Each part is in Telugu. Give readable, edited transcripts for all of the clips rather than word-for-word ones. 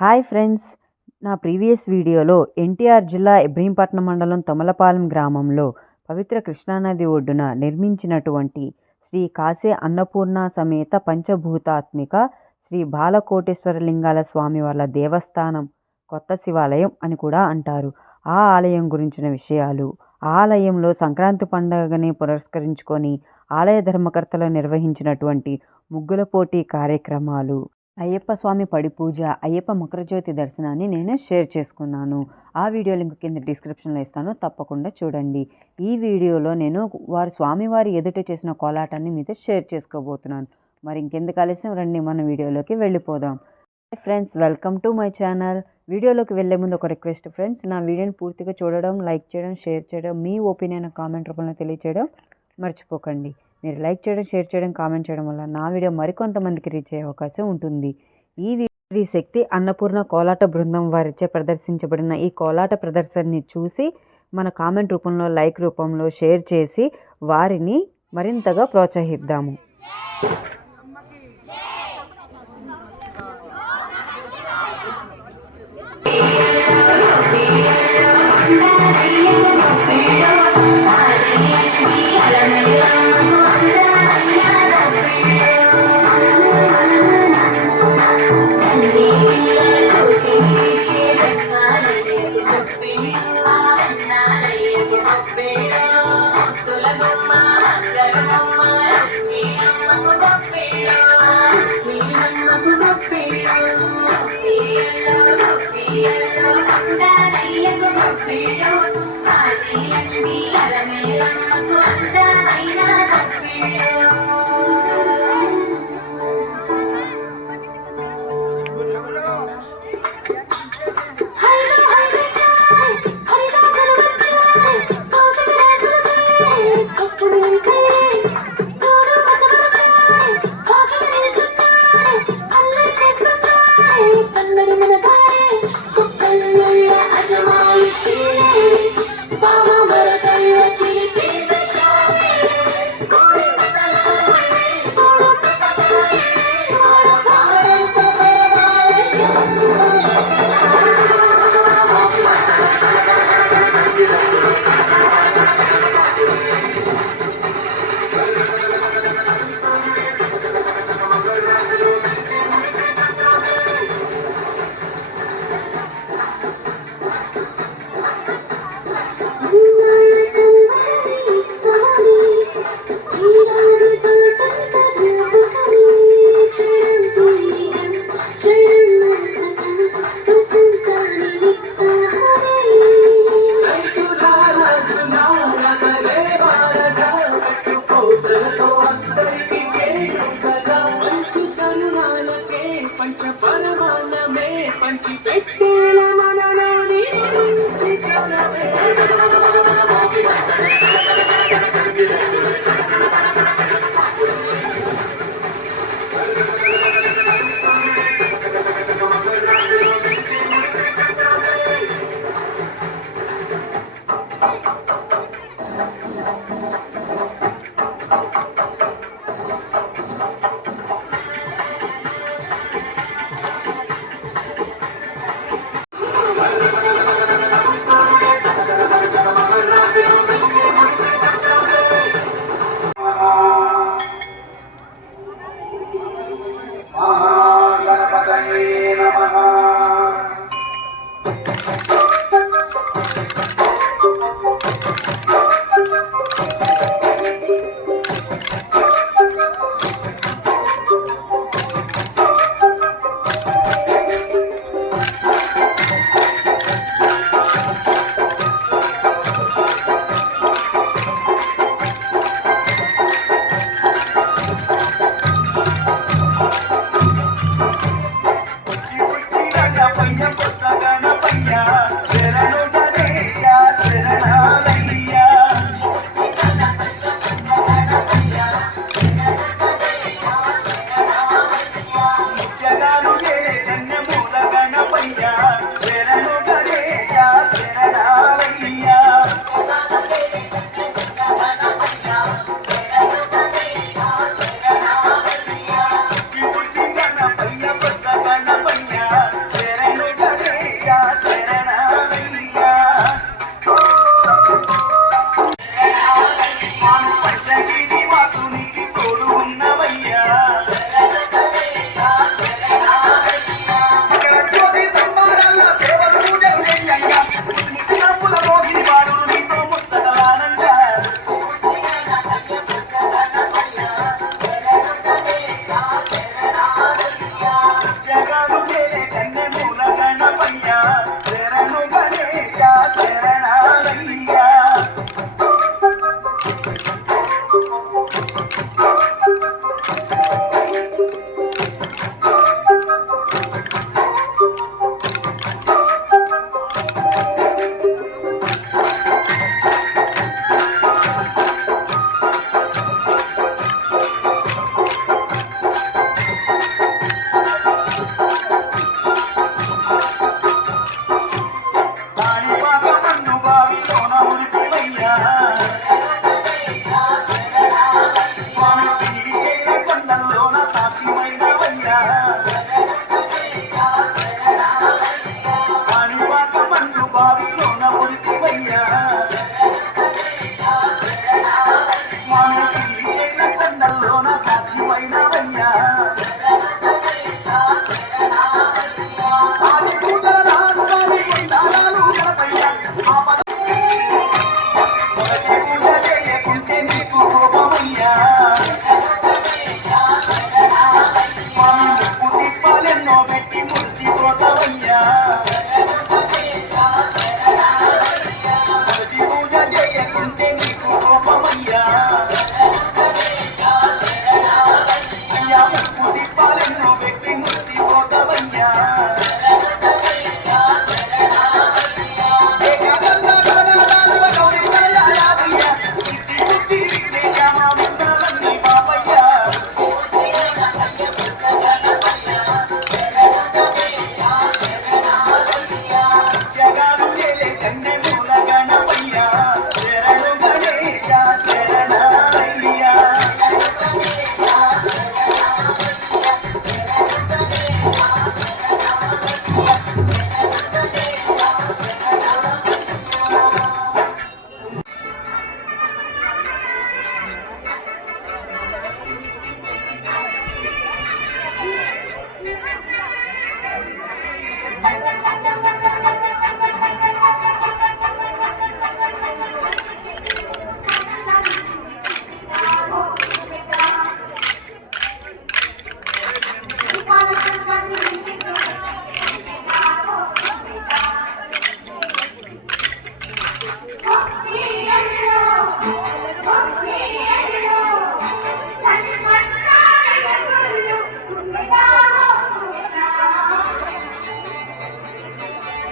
హాయ్ ఫ్రెండ్స్, నా ప్రీవియస్ వీడియోలో ఎన్టీఆర్ జిల్లా ఇబ్రహీంపట్నం మండలం తొమలపాలెం గ్రామంలో పవిత్ర కృష్ణానది ఒడ్డున నిర్మించినటువంటి శ్రీ కాశీ అన్నపూర్ణ సమేత పంచభూతాత్మిక శ్రీ బాలకోటేశ్వరలింగాల స్వామి వాళ్ళ దేవస్థానం కొత్త శివాలయం అని కూడా అంటారు. ఆ ఆలయం గురించిన విషయాలు, ఆలయంలో సంక్రాంతి పండుగని పురస్కరించుకొని ఆలయ ధర్మకర్తలు నిర్వహించినటువంటి ముగ్గుల పోటీ కార్యక్రమాలు, అయ్యప్ప స్వామి పడి పూజ, అయ్యప్ప మకరజ్యోతి దర్శనాన్ని నేను షేర్ చేసుకున్నాను. ఆ వీడియో లింక్ కింద డిస్క్రిప్షన్లో ఇస్తాను, తప్పకుండా చూడండి. ఈ వీడియోలో నేను స్వామివారి ఎదుట చేసిన కోలాటాన్ని మీతో షేర్ చేసుకోబోతున్నాను. మరి ఇంకెందుకు ఆలస్యం, రండి మన వీడియోలోకి వెళ్ళిపోదాం. Friends, welcome to my channel. వీడియోలోకి వెళ్ళే ముందు ఒక రిక్వెస్ట్ ఫ్రెండ్స్, నా వీడియోని పూర్తిగా చూడడం, లైక్ చేయడం, షేర్ చేయడం, మీ ఒపీనియన్ కామెంట్ రూపంలో తెలియచేయడం మర్చిపోకండి. మీరు లైక్ చేయడం, షేర్ చేయడం, కామెంట్ చేయడం వల్ల నా వీడియో మరికొంతమందికి రీచ్ అయ్యే అవకాశం ఉంటుంది. ఈ శ్రీ శక్తి అన్నపూర్ణ కోలాట బృందం వారిచే ప్రదర్శించబడిన ఈ కోలాట ప్రదర్శనని చూసి మన కామెంట్ రూపంలో, లైక్ రూపంలో షేర్ చేసి వారిని మరింతగా ప్రోత్సహిద్దాము.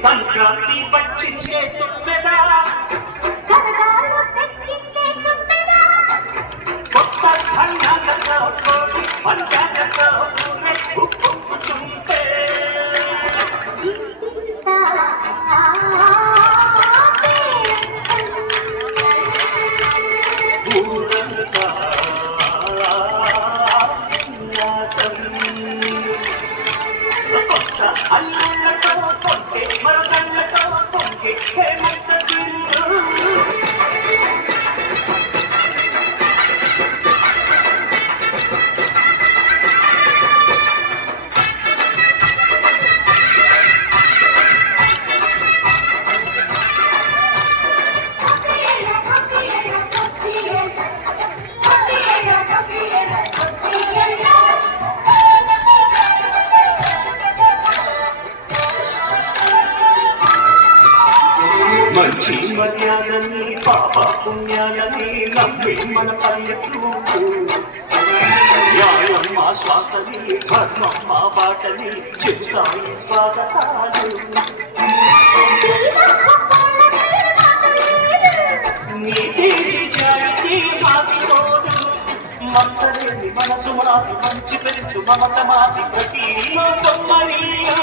సంక్రాంతి వచ్చిందే తుమ్మెదా, సరదాలు తెచ్చిందే తుమ్మెదా, కొత్త ధాన్యాలతో కోడి పంచాలతో ఉప్పుకుంటుంటే ఇంటింతా ఊరంతా ఉల్లాసం. కొత్త అల్లుళ్ళతో పొంగే మరదళ్ళతో పొంగే హేమంత బిల్లు. మంచి మర్యాదని పాప పుణ్యాలని నమ్మి మన పల్లెటూరు, న్యాయం మా శ్వాసని ధర్మం మా బాటని చెబుతాయి స్వాగతాలు. నీతి నిజాయితీ మాసిపోదు, మత్సలేని మనసు మాది మంచి పెంచు మమత మాది ప్రతి బొమ్మనియు.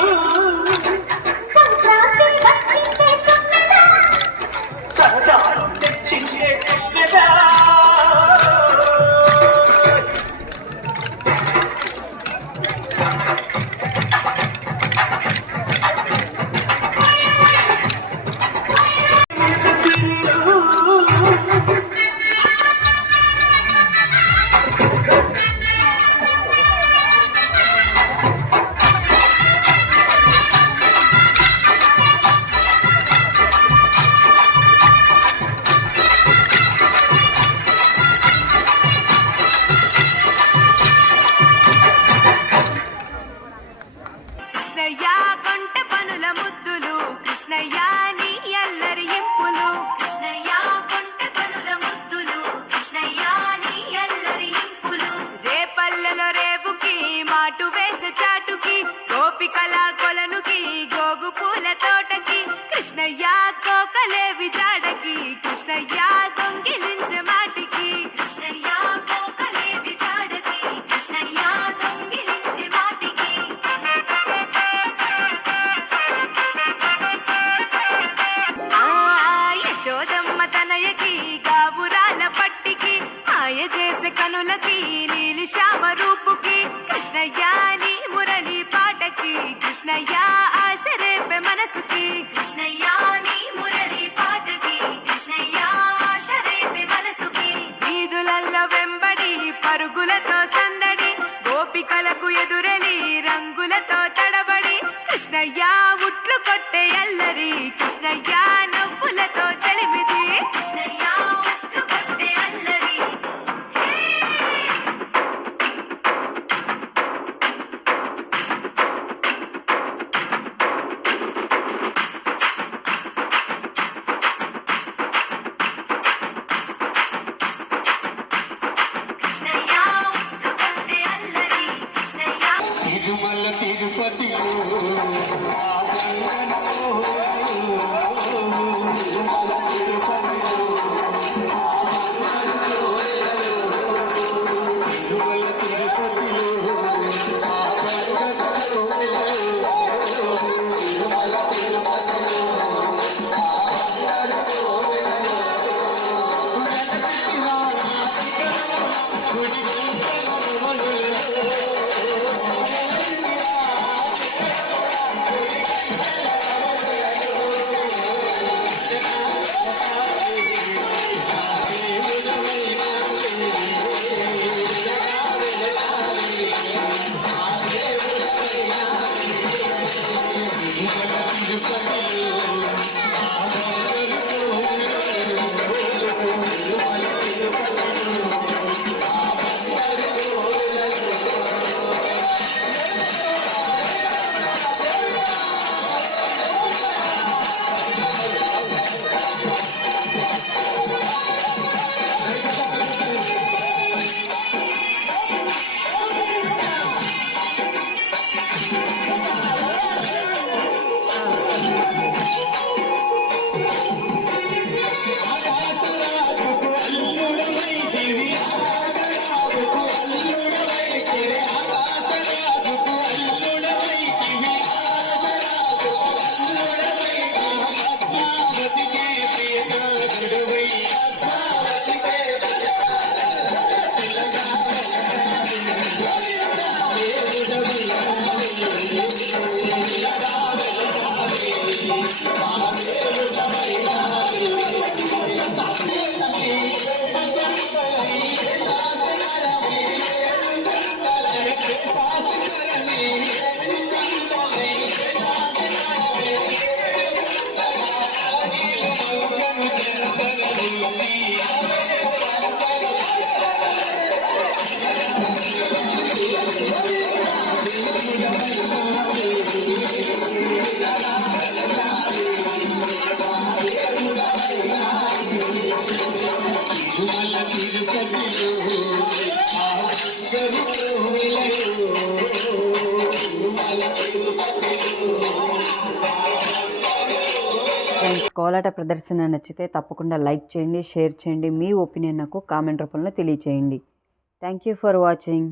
సంక్రాంతి వచ్చిందే తుమ్మెదా, సరదాలు తెచ్చిందే తుమ్మెదా. కృష్ణయ్య కొంటె పనుల ముద్దులు, కృష్ణయ్య నీ అల్లరి ఇంపులు, కృష్ణయ్య కొంటె పనుల ముద్దులు, కృష్ణయ్య నీ అల్లరి ఇంపులు. రేపల్లెలో రేపుకి మాటు వేసే చాటుకి, గోపికల కొలనుకి గోగు పూల తోటకి, కృష్ణయ్య కోకలేవి జాడకి, కృష్ణయ్య దొంగిలించే మాటికి, కృష్ణయ్య కోకలేవి జాడకి, కృష్ణయ్య దొంగిలించే మాటికి. యశోదమ్మ తనయకి గాబురాల పట్టికి, మాయ చేసే కనులకి నీలి శ్యామ రూపుకి, కృష్ణయ్య నీ మురళి పాటకి, కృష్ణయ్య ఆశ రేపే మనసుకి, కృష్ణయ్య నీ మురళి పాటకి, కృష్ణయ్య ఆశ రేపే మనసుకి. వీధులల్లో వెంబడి పరుగులతో సందడి, గోపికలకు ఎదురలి రంగులతో తడబడి, కృష్ణయ్య ఉట్లు కొట్టే అల్లరి, కృష్ణయ్య నవ్వులతో చలిమిది, కృష్ణయ్య ఉట్లు కొట్టే అల్లరి. కృష్ణయ్య ఉట్లు కొట్టే అల్లరి, కృష్ణయ్య. తిరుమల తిరుపతిలో ఫ్రెండ్స్, కోలాట ప్రదర్శన నచ్చితే తప్పకుండా లైక్ చేయండి, షేర్ చేయండి. మీ ఒపీనియన్ నాకు కామెంట్ రూపంలో తెలియచేయండి. Thank you for watching.